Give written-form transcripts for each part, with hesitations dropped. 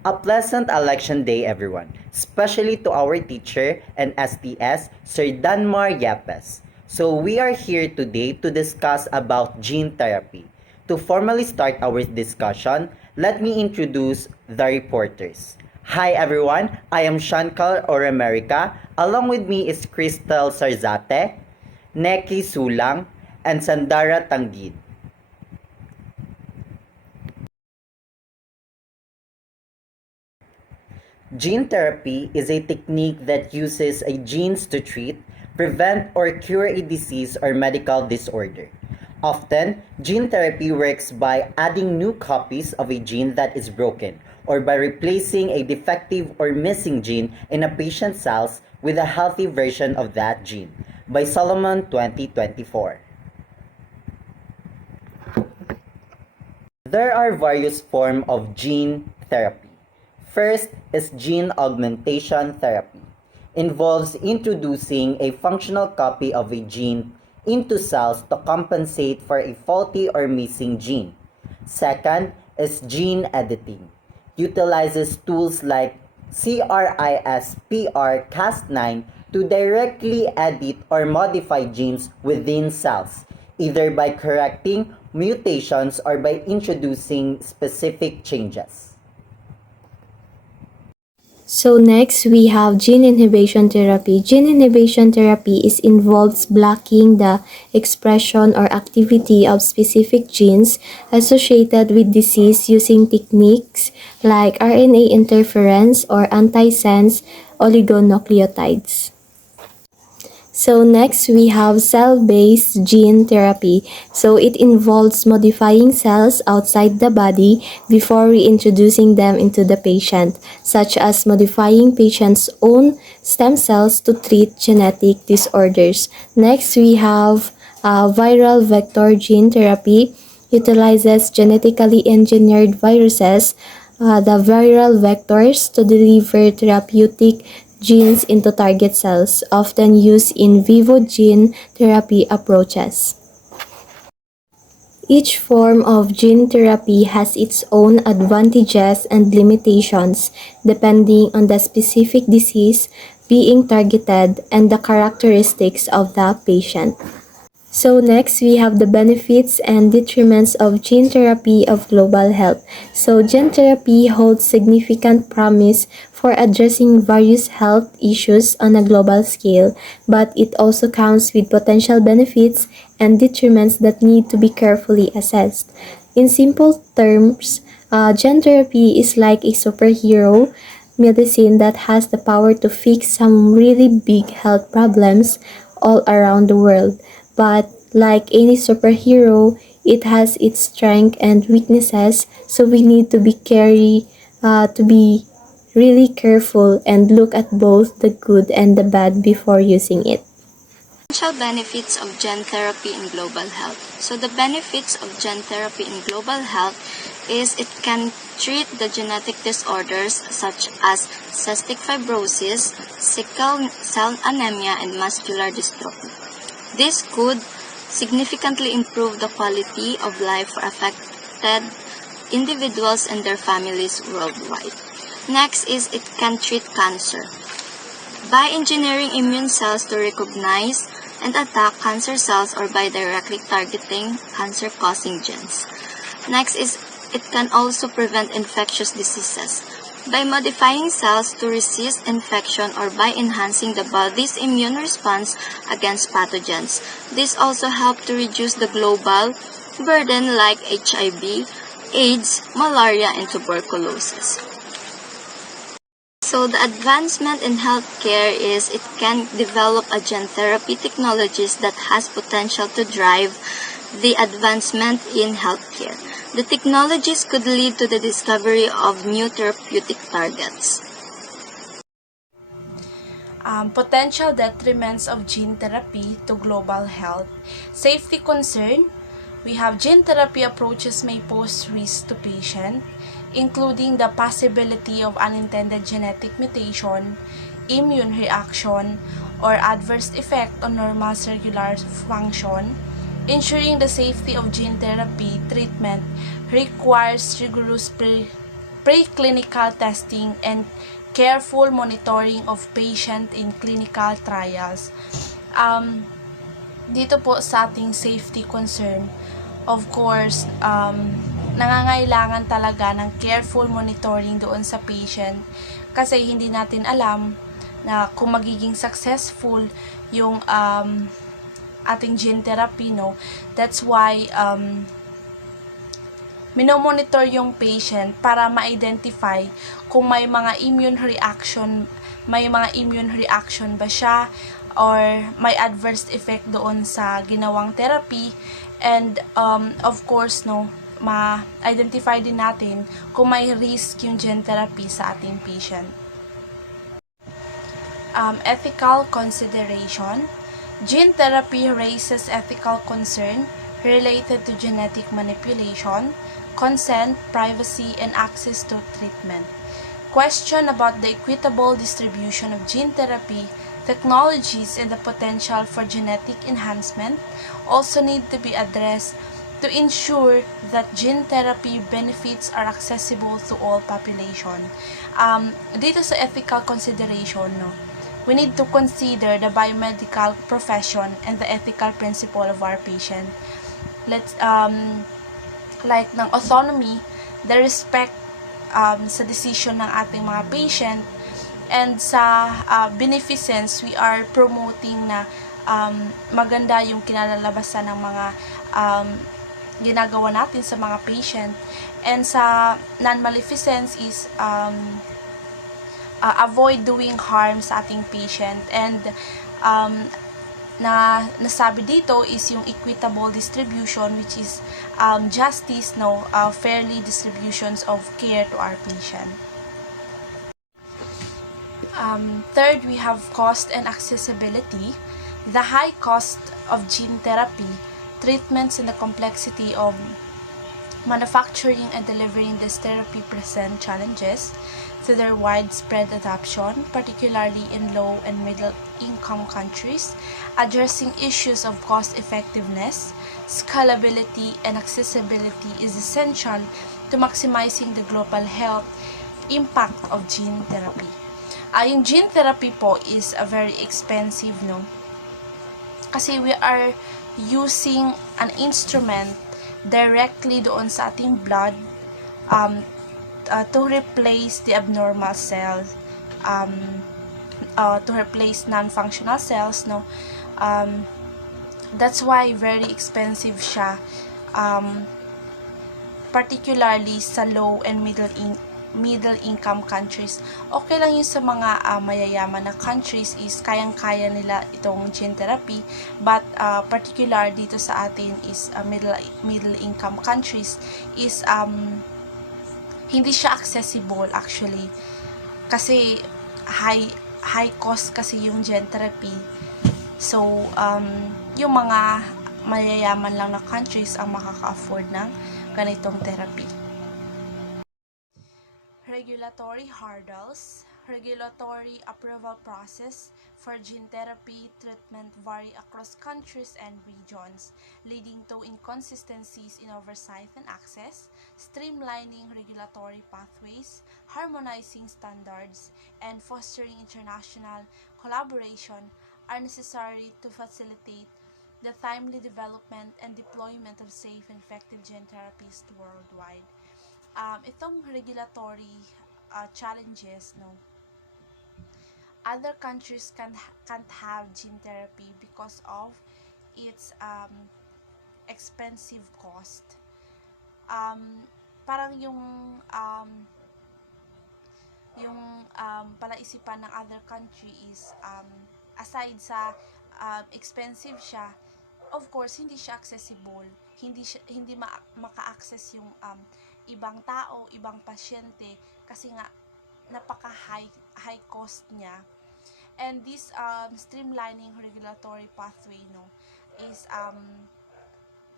A pleasant election day, everyone, especially to our teacher and STS, Sir Danmar Yapes. So we are here today to discuss about gene therapy. To formally start our discussion, let me introduce the reporters. Hi everyone, I am Shankar Oremerica. Along with me is Crystal Sarzate, Neki Sulang, and Sandara Tanggid. Gene therapy is a technique that uses a genes to treat, prevent, or cure a disease or medical disorder. Often, gene therapy works by adding new copies of a gene that is broken or by replacing a defective or missing gene in a patient's cells with a healthy version of that gene. By Solomon 2024. There are various forms of gene therapy. First is gene augmentation therapy. Involves introducing a functional copy of a gene into cells to compensate for a faulty or missing gene. Second is gene editing. Utilizes tools like CRISPR-Cas9 to directly edit or modify genes within cells, either by correcting mutations or by introducing specific changes. So next, we have gene inhibition therapy. Gene inhibition therapy involves blocking the expression or activity of specific genes associated with disease using techniques like RNA interference or antisense oligonucleotides. So next, we have cell-based gene therapy. So it involves modifying cells outside the body before reintroducing them into the patient, such as modifying patient's own stem cells to treat genetic disorders. Next, we have viral vector gene therapy. Utilizes genetically engineered viruses, the viral vectors, to deliver therapeutic genes into target cells, often used in vivo gene therapy approaches. Each form of gene therapy has its own advantages and limitations depending on the specific disease being targeted and the characteristics of the patient. So next, we have the benefits and detriments of gene therapy of global health. So gene therapy holds significant promise for addressing various health issues on a global scale, but it also comes with potential benefits and detriments that need to be carefully assessed. In simple terms, gene therapy is like a superhero medicine that has the power to fix some really big health problems all around the world. But like any superhero, it has its strengths and weaknesses, so we need to be really careful and look at both the good and the bad before using it. Potential benefits of gene therapy in global health. So the benefits of gene therapy in global health is it can treat the genetic disorders such as cystic fibrosis, sickle cell anemia, and muscular dystrophy. This could significantly improve the quality of life for affected individuals and their families worldwide. Next is it can treat cancer. By engineering immune cells to recognize and attack cancer cells or by directly targeting cancer-causing genes. Next is it can also prevent infectious diseases. By modifying cells to resist infection or by enhancing the body's immune response against pathogens. This also helps to reduce the global burden like HIV, AIDS, malaria, and tuberculosis. So the advancement in healthcare is it can develop a gene therapy technologies that has potential to drive the advancement in healthcare. The technologies could lead to the discovery of new therapeutic targets. Potential detriments of gene therapy to global health. Safety concern. We have gene therapy approaches may pose risks to patients, including the possibility of unintended genetic mutation, immune reaction, or adverse effect on normal cellular function. Ensuring the safety of gene therapy treatment requires rigorous preclinical testing, and careful monitoring of patient in clinical trials. Dito po sa ating safety concern, of course, nangangailangan talaga ng careful monitoring doon sa patient kasi hindi natin alam na kung magiging successful yung ating gene therapy, no? That's why minomonitor yung patient para ma-identify kung may mga immune reaction ba siya or may adverse effect doon sa ginawang therapy, and of course, no, ma-identify din natin kung may risk yung gene therapy sa ating patient. Ethical consideration. Gene therapy raises ethical concern related to genetic manipulation, consent, privacy, and access to treatment. Question about the equitable distribution of gene therapy technologies and the potential for genetic enhancement also need to be addressed to ensure that gene therapy benefits are accessible to all population. Dito sa ethical consideration, no, we need to consider the biomedical profession and the ethical principle of our patient. Let's like ng autonomy, the respect sa decision ng ating mga patient, and sa beneficence, we are promoting na maganda yung kinalalabasan ng mga ginagawa natin sa mga patient, and sa non-maleficence is avoid doing harm sa ating patient, and na nasabi dito is yung equitable distribution, which is justice, no, fairly distributions of care to our patient. Third, we have cost and accessibility. The high cost of gene therapy, treatments, and the complexity of manufacturing and delivering this therapy present challenges to their widespread adoption, particularly in low and middle income countries. Addressing issues of cost effectiveness, scalability, and accessibility is essential to maximizing the global health impact of gene therapy. Yung gene therapy po is very expensive, no? Kasi we are using an instrument directly doon sa ating blood to replace the abnormal cells, to replace non-functional cells, no. That's why very expensive siya, particularly sa low and middle income countries. Okay lang yun sa mga mayayaman na countries, is kayang-kaya nila itong gene therapy, but particular dito sa atin is middle income countries is hindi siya accessible actually kasi high cost kasi yung gene therapy. So yung mga mayayaman lang na countries ang makaka-afford ng ganitong therapy. Regulatory hurdles. Regulatory approval process for gene therapy treatment vary across countries and regions, leading to inconsistencies in oversight and access. Streamlining regulatory pathways, harmonizing standards, and fostering international collaboration are necessary to facilitate the timely development and deployment of safe and effective gene therapies worldwide. Itong regulatory challenges, no, other countries can't have gene therapy because of its expensive cost. Parang yung palaisipan ng other country is aside sa expensive siya, of course hindi siya accessible, hindi maka-access yung ibang tao, ibang pasyente, kasi nga napaka high cost niya. And this streamlining regulatory pathway, no, is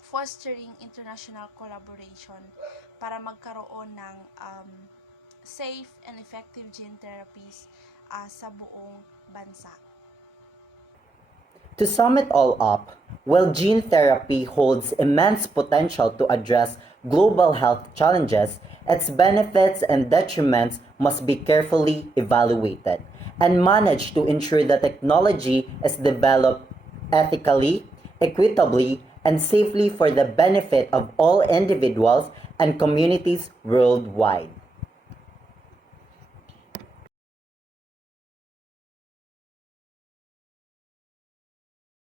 fostering international collaboration para magkaroon ng safe and effective gene therapies sa buong bansa. To sum it all up, while gene therapy holds immense potential to address global health challenges, its benefits and detriments must be carefully evaluated and managed to ensure the technology is developed ethically, equitably, and safely for the benefit of all individuals and communities worldwide.